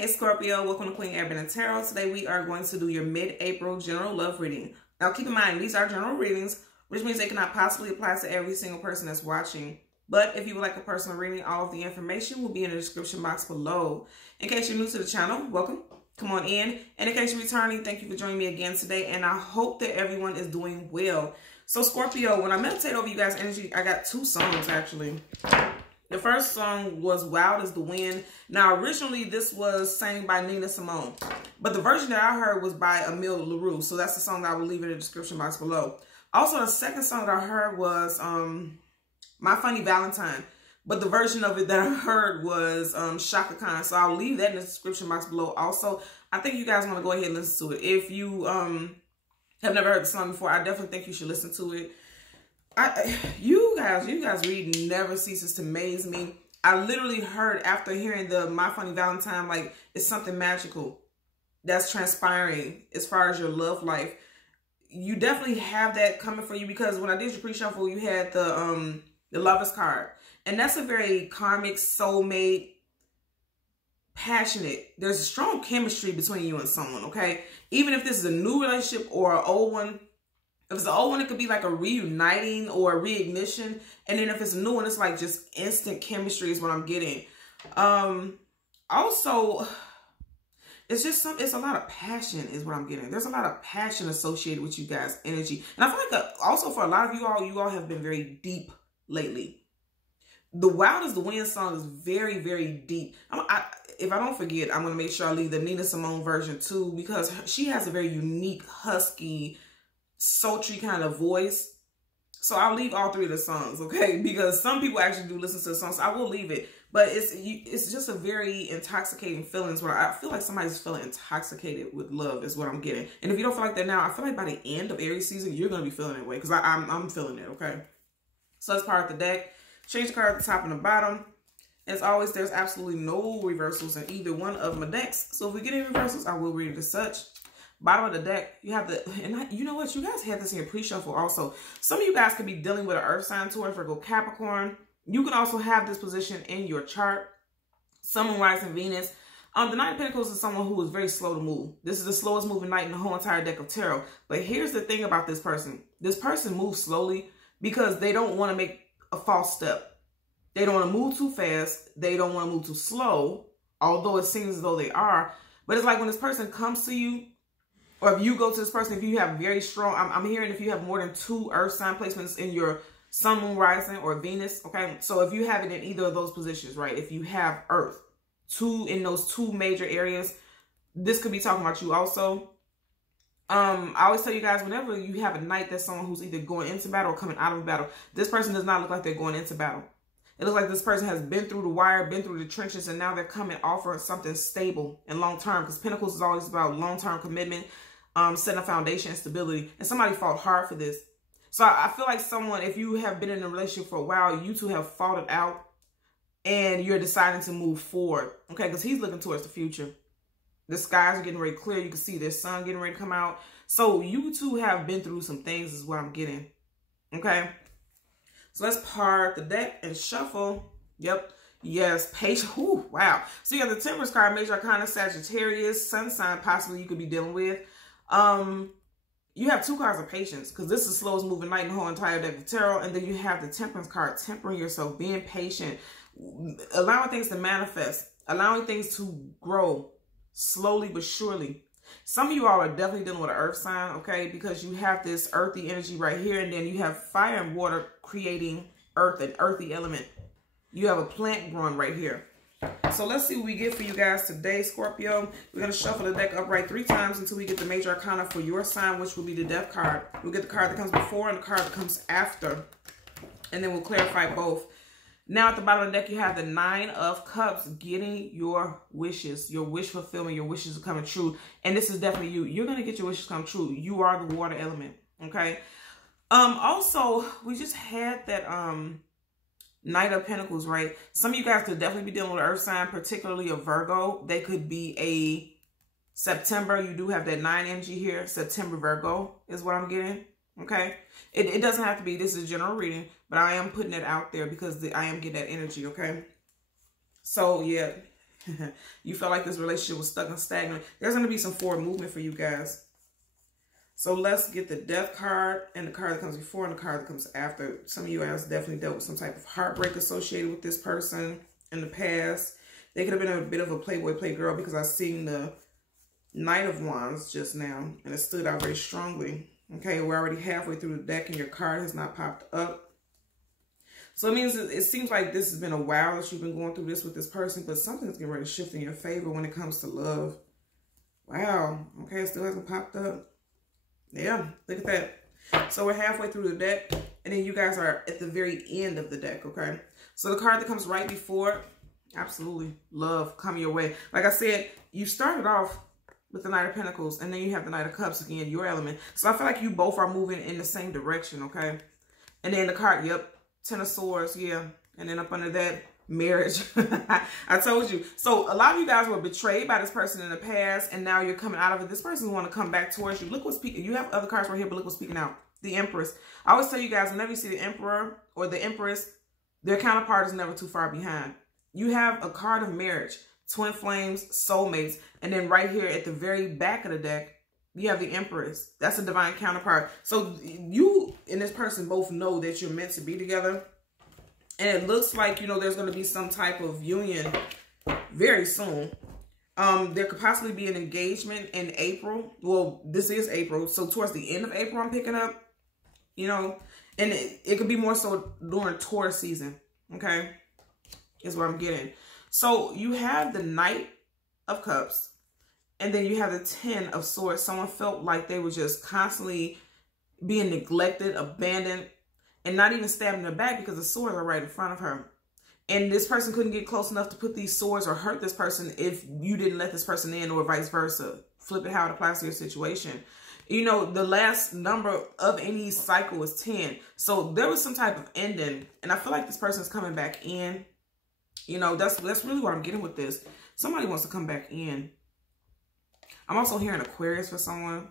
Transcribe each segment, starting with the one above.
Hey Scorpio, welcome to Queen Ebony Tarot. Today we are going to do your mid-April general love reading. Now keep in mind, these are general readings, which means they cannot possibly apply to every single person that's watching. But if you would like a personal reading, all of the information will be in the description box below. In case you're new to the channel, welcome. Come on in. And in case you're returning, thank you for joining me again today. And I hope that everyone is doing well. So Scorpio, when I meditate over you guys' energy, I got two songs actually. The first song was Wild as the Wind. Now, originally, this was sang by Nina Simone. But the version that I heard was by Emile LaRue. So that's the song that I will leave in the description box below. Also, the second song that I heard was My Funny Valentine. But the version of it that I heard was Shaka Khan. So I'll leave that in the description box below. Also, I think you guys want to go ahead and listen to it. If you have never heard the song before, I definitely think you should listen to it. You guys reading never ceases to amaze me. I literally heard after hearing the My Funny Valentine, like it's something magical that's transpiring as far as your love life. You definitely have that coming for you because when I did your pre-shuffle, you had the Lover's card. And that's a very karmic, soulmate, passionate. There's a strong chemistry between you and someone, okay? Even if this is a new relationship or an old one. If it's an old one, it could be like a reuniting or a reignition. And then if it's a new one, it's like just instant chemistry is what I'm getting. Also, it's just it's a lot of passion is what I'm getting. There's a lot of passion associated with you guys' energy. And I feel like also for a lot of you all have been very deep lately. The Wild as the Wind song is very, very deep. If I don't forget, I'm going to make sure I leave the Nina Simone version too because she has a very unique, husky, sultry kind of voice. So I'll leave all three of the songs, okay? Because some people actually do listen to the songs. So I will leave it. But it's just a very intoxicating feeling where I feel like somebody's feeling intoxicated with love is what I'm getting. And if you don't feel like that now, I feel like by the end of Aries season, you're going to be feeling that way. Because I'm feeling it, okay? So let's part the deck. Change the card at the top and the bottom. As always, there's absolutely no reversals in either one of my decks. So if we get any reversals, I will read it as such. Bottom of the deck, you have you know what? You guys had this in your pre-shuffle also. Some of you guys could be dealing with an earth sign, Taurus, Virgo, Capricorn. You can also have this position in your chart. Sun, Moon, Rising, Venus. The Knight of Pentacles is someone who is very slow to move. This is the slowest moving knight in the whole entire deck of tarot. But here's the thing about this person. This person moves slowly because they don't want to make a false step. They don't want to move too fast. They don't want to move too slow, although it seems as though they are. But it's like when this person comes to you, or if you go to this person, if you have very strong, I'm hearing if you have more than 2 earth sign placements in your Sun, Moon, Rising, or Venus, okay? So if you have it in either of those positions, right? If you have earth, 2 in those 2 major areas, this could be talking about you also. I always tell you guys, whenever you have a knight that's someone who's either going into battle or coming out of battle, this person does not look like they're going into battle. It looks like this person has been through the wire, been through the trenches, and now they're coming offering something stable and long-term. Because Pentacles is always about long-term commitment, setting a foundation and stability. And somebody fought hard for this. So I feel like someone, if you have been in a relationship for a while, you two have fought it out and you're deciding to move forward. Okay, because he's looking towards the future. The skies are getting ready to clear. You can see their sun getting ready to come out. So you two have been through some things is what I'm getting. Okay. So let's part the deck and shuffle. Yep. Yes. Patience. Ooh, wow. So you got the Temperance card, Major Arcana, Sagittarius, Sun sign possibly you could be dealing with. You have 2 cards of Patience because this is the slowest moving knight in the whole entire deck of tarot. And then you have the Temperance card, tempering yourself, being patient, allowing things to manifest, allowing things to grow slowly but surely. Some of you all are definitely dealing with an earth sign, okay? Because you have this earthy energy right here. And then you have fire and water creating earth, an earthy element. You have a plant growing right here. So let's see what we get for you guys today, Scorpio. We're going to shuffle the deck upright 3 times until we get the Major Arcana for your sign, which will be the Death card. We'll get the card that comes before and the card that comes after. And then we'll clarify both. Now at the bottom of the deck, you have the 9 of Cups, getting your wishes, your wish fulfillment, your wishes are coming true. And this is definitely you. You're going to get your wishes come true. You are the water element, okay? Also, we just had that Knight of Pentacles, right? Some of you guys could definitely be dealing with an earth sign, particularly a Virgo. They could be a September. You do have that 9 energy here. September Virgo is what I'm getting. Okay. It doesn't have to be. This is a general reading, but I am putting it out there because I am getting that energy. Okay. So yeah, You felt like this relationship was stuck and stagnant. There's going to be some forward movement for you guys. So let's get the Death card and the card that comes before and the card that comes after. Some of you guys definitely dealt with some type of heartbreak associated with this person in the past. They could have been a bit of a playboy, playgirl, because I've seen the Knight of Wands just now, and it stood out very strongly. Okay, we're already halfway through the deck and your card has not popped up. So it means it seems like this has been a while that you've been going through this with this person, but something's getting ready to shift in your favor when it comes to love. Wow. Okay, it still hasn't popped up. Yeah, look at that. So we're halfway through the deck, and then you guys are at the very end of the deck, okay? So the card that comes right before, absolutely, love coming your way. Like I said, you started off with the Knight of Pentacles, and then you have the Knight of Cups again, your element. So I feel like you both are moving in the same direction, okay? And then the card, yep, Ten of Swords, yeah. And then up under that, marriage. I told you. So a lot of you guys were betrayed by this person in the past, and now you're coming out of it. This person want to come back towards you. Look what's speaking. You have other cards right here, but look what's speaking out. The Empress. I always tell you guys, whenever you see the Emperor or the Empress, their counterpart is never too far behind. You have a card of marriage, twin flames, soulmates, and then right here at the very back of the deck, you have the Empress. That's a divine counterpart. So you and this person both know that you're meant to be together. And it looks like, you know, there's going to be some type of union very soon. There could possibly be an engagement in April. Well, this is April. So towards the end of April, I'm picking up, you know. And it could be more so during Taurus season. Okay. Is what I'm getting. So you have the Knight of Cups. And then you have the Ten of Swords. Someone felt like they were just constantly being neglected, abandoned, and not even stabbed in the back because the swords are right in front of her. And this person couldn't get close enough to put these swords or hurt this person if you didn't let this person in, or vice versa. Flip it how it applies to your situation. You know, the last number of any cycle is 10. So there was some type of ending. And I feel like this person is coming back in. You know, that's really what I'm getting with this. Somebody wants to come back in. I'm also hearing Aquarius for someone.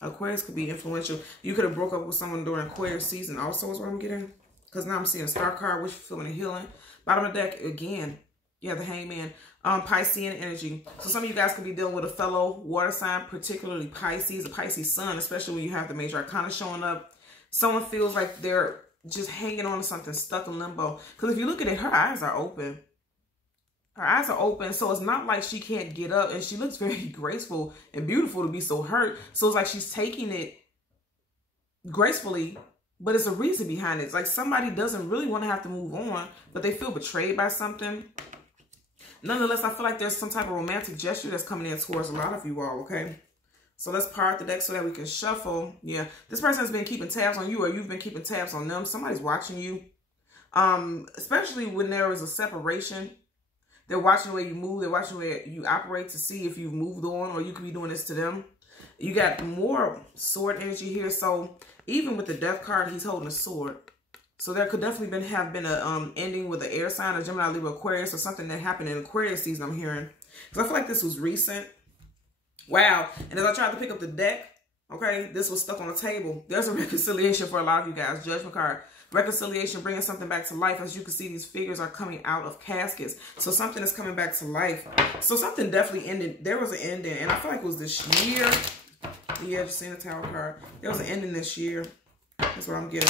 Aquarius could be influential. You could have broke up with someone during Aquarius season also is what I'm getting. Because now I'm seeing a Star card, wish fulfillment and healing. Bottom of the deck, again, you have the Hangman. Piscean energy. So some of you guys could be dealing with a fellow water sign, particularly Pisces, a Pisces sun, especially when you have the major arcana showing up. Someone feels like they're just hanging on to something, stuck in limbo. Because if you look at it, her eyes are open. Her eyes are open, so it's not like she can't get up, and she looks very graceful and beautiful to be so hurt. So it's like she's taking it gracefully, but it's a reason behind it. It's like somebody doesn't really want to have to move on, but they feel betrayed by something. Nonetheless, I feel like there's some type of romantic gesture that's coming in towards a lot of you all, okay? So let's part the deck so that we can shuffle. Yeah, this person has been keeping tabs on you, or you've been keeping tabs on them. Somebody's watching you, especially when there is a separation. They're watching the way you move. They're watching the way you operate to see if you've moved on, or you could be doing this to them. You got more sword energy here. So even with the Death card, he's holding a sword. So there could definitely have been a ending with an air sign, a Gemini, Libra, Aquarius, or something that happened in Aquarius season, I'm hearing. Because I feel like this was recent. Wow. And as I tried to pick up the deck, okay, this was stuck on the table. There's a reconciliation for a lot of you guys. Judgment card. Reconciliation, bringing something back to life. As you can see, these figures are coming out of caskets. So something is coming back to life. So something definitely ended. There was an ending. And I feel like it was this year. Yeah, just seeing the Tower card. There was an ending this year. That's what I'm getting.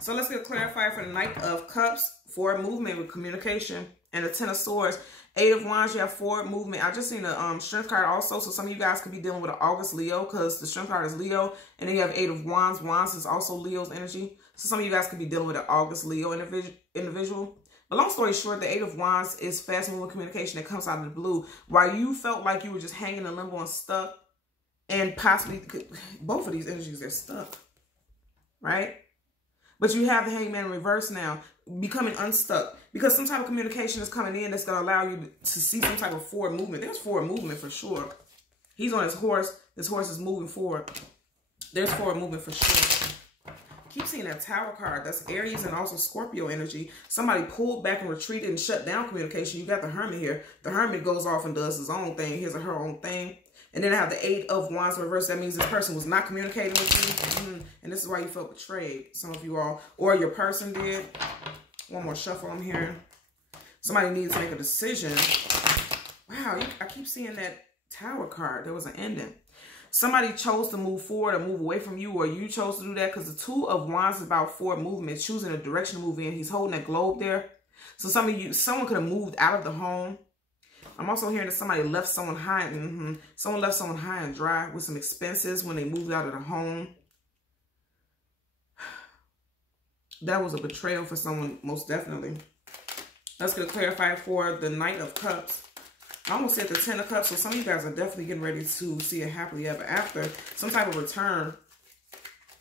So let's get a clarifier for the Knight of Cups. Forward movement with communication. And the Ten of Swords. 8 of Wands, you have forward movement. I just seen a Strength card also. So some of you guys could be dealing with an August Leo, because the Strength card is Leo. And then you have 8 of Wands. Wands is also Leo's energy. So some of you guys could be dealing with an August Leo individual. But long story short, the 8 of Wands is fast moving communication that comes out of the blue. While you felt like you were just hanging in limbo and stuck, and possibly both of these energies, they're stuck, right? But you have the Hangman in reverse now, becoming unstuck, because some type of communication is coming in that's going to allow you to see some type of forward movement. There's forward movement for sure. He's on his horse. This horse is moving forward. There's forward movement for sure. Keep seeing that Tower card. That's Aries and also Scorpio energy. Somebody pulled back and retreated and shut down communication. You got the Hermit here. The Hermit goes off and does his own thing, his or her own thing. And then I have the 8 of Wands in reverse. That means this person was not communicating with you. And this is why you felt betrayed, some of you all. Or your person did. One more shuffle I'm hearing. Somebody needs to make a decision. Wow, I keep seeing that Tower card. There was an ending. Somebody chose to move forward or move away from you, or you chose to do that, because the Two of Wands is about forward movement, choosing a direction to move in. He's holding that globe there. So someone could have moved out of the home. I'm also hearing that somebody left someone high. Someone left someone high and dry with some expenses when they moved out of the home. That was a betrayal for someone, most definitely. Let's get a clarifier for the Knight of Cups. I almost said the Ten of Cups, so some of you guys are definitely getting ready to see a happily ever after. Some type of return.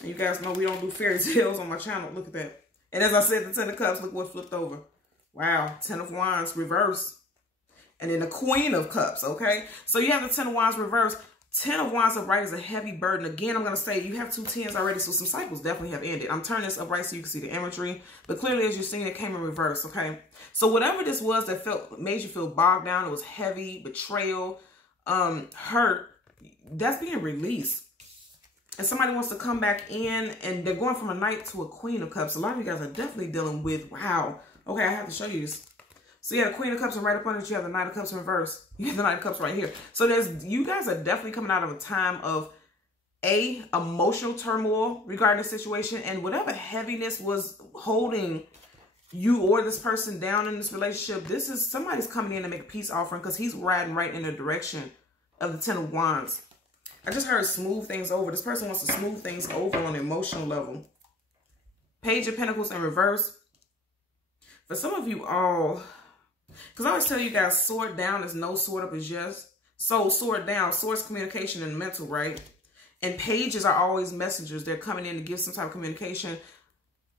And you guys know we don't do fairy tales on my channel. Look at that. And as I said, the Ten of Cups, look what flipped over. Wow, Ten of Wands, reverse. And then the Queen of Cups, okay? So you have the Ten of Wands reverse. Ten of Wands upright is a heavy burden. Again, I'm going to say you have 2 tens already, so some cycles definitely have ended. I'm turning this upright so you can see the imagery. But clearly, as you're seeing, it came in reverse, okay? So whatever this was that made you feel bogged down, it was heavy, betrayal, hurt, that's being released. And somebody wants to come back in, and they're going from a Knight to a Queen of Cups. A lot of you guys are definitely dealing with, wow. Okay, I have to show you this. So you have the Queen of Cups, and right up under it, you have the Knight of Cups in reverse. You have the Knight of Cups right here. So you guys are definitely coming out of a time of emotional turmoil regarding the situation, and whatever heaviness was holding you or this person down in this relationship, somebody's coming in to make a peace offering, because he's riding right in the direction of the Ten of Wands. I just heard smooth things over. This person wants to smooth things over on an emotional level. Page of Pentacles in reverse. For some of you all, because I always tell you guys, sword down is no, sword up is yes. So sword down, sword's communication and mental, right? And pages are always messengers. They're coming in to give some type of communication.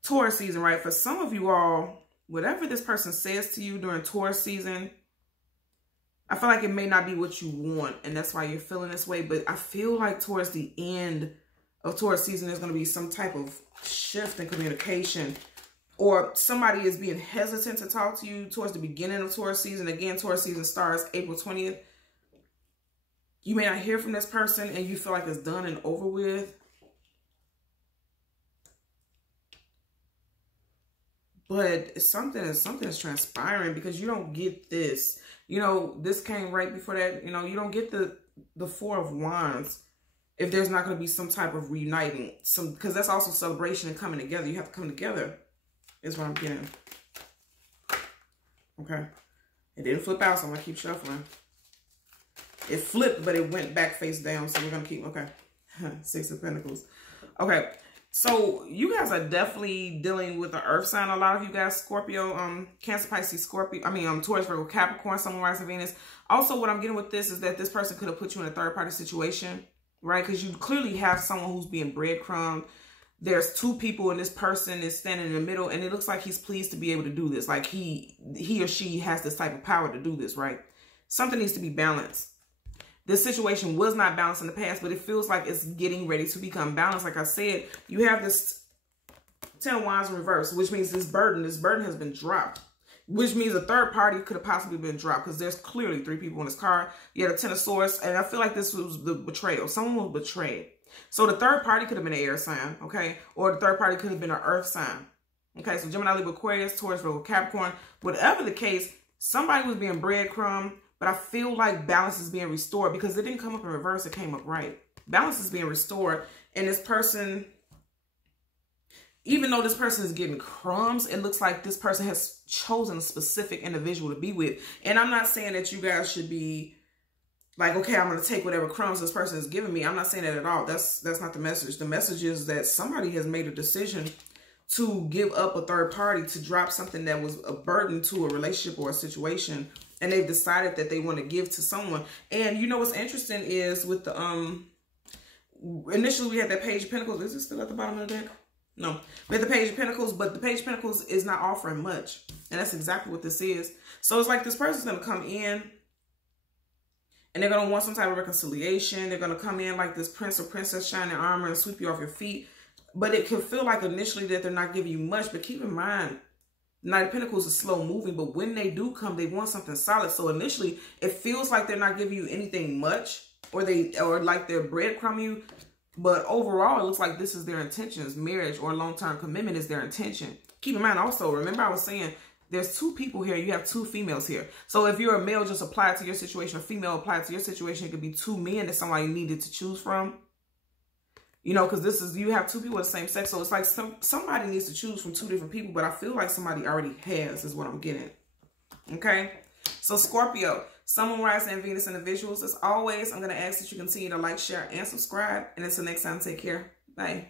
Taurus season, right? For some of you all, whatever this person says to you during Taurus season, I feel like it may not be what you want, and that's why you're feeling this way. But I feel like towards the end of Taurus season, there's going to be some type of shift in communication, or somebody is being hesitant to talk to you towards the beginning of Taurus season. Again, Taurus season starts April 20th. You may not hear from this person, and you feel like it's done and over with. But something is transpiring, because you don't get this. You know, this came right before that. You know, you don't get the Four of Wands if there's not going to be some type of reuniting. Because that's also celebration and coming together. You have to come together is what I'm getting. Okay. It didn't flip out, so I'm going to keep shuffling. It flipped, but it went back face down. So we're going to keep, okay. 6 of Pentacles. Okay. So you guys are definitely dealing with the earth sign. A lot of you guys, Scorpio, Cancer, Pisces, Scorpio, Taurus, Virgo, Capricorn, Sun, Moon, Rising, Venus. Also, what I'm getting with this is that this person could have put you in a third-party situation, right? Because you clearly have someone who's being breadcrumbed. There's 2 people, and this person is standing in the middle, and it looks like he's pleased to be able to do this. Like he or she has this type of power to do this, right? Something needs to be balanced. This situation was not balanced in the past, but it feels like it's getting ready to become balanced. Like I said, you have this 10 of Wands in reverse, which means this burden has been dropped, which means a third party could have possibly been dropped, because there's clearly 3 people in this card. You had a 10 of Swords, and I feel like this was the betrayal. Someone was betrayed. So the third party could have been an air sign, okay? Or the third party could have been an earth sign. Okay, so Gemini, Libra, Aquarius, Taurus, Virgo, Capricorn. Whatever the case, somebody was being breadcrumbed, but I feel like balance is being restored, because it didn't come up in reverse, it came up right. Balance is being restored, and this person, even though this person is getting crumbs, it looks like this person has chosen a specific individual to be with. And I'm not saying that you guys should be like, okay, I'm going to take whatever crumbs this person is giving me. I'm not saying that at all. That's not the message. The message is that somebody has made a decision to give up a third party, to drop something that was a burden to a relationship or a situation. And they've decided that they want to give to someone. And you know what's interesting is with the, initially we had that Page of Pentacles. Is it still at the bottom of the deck? No. We had the Page of Pentacles, but the Page of Pentacles is not offering much. And that's exactly what this is. So it's like this person's going to come in, and they're going to want some type of reconciliation. They're going to come in like this prince or princess shining armor and sweep you off your feet. But it can feel like initially that they're not giving you much. But keep in mind, Knight of Pentacles is slow moving. But when they do come, they want something solid. So initially, it feels like they're not giving you anything much. Or like they're breadcrumbing you. But overall, it looks like this is their intentions. Marriage or long-term commitment is their intention. Keep in mind also, remember I was saying, There's two people here. You have two females here. So if you're a male, just apply it to your situation. A female, apply it to your situation. It could be two men that somebody needed to choose from. You know, because this is, you have two people of the same sex. So it's like somebody needs to choose from two different people. But I feel like somebody already has is what I'm getting. Okay. So Scorpio, Sun, Moon, Rising, and Venus individuals. As always, I'm going to ask that you continue to like, share, and subscribe. And until next time, take care. Bye.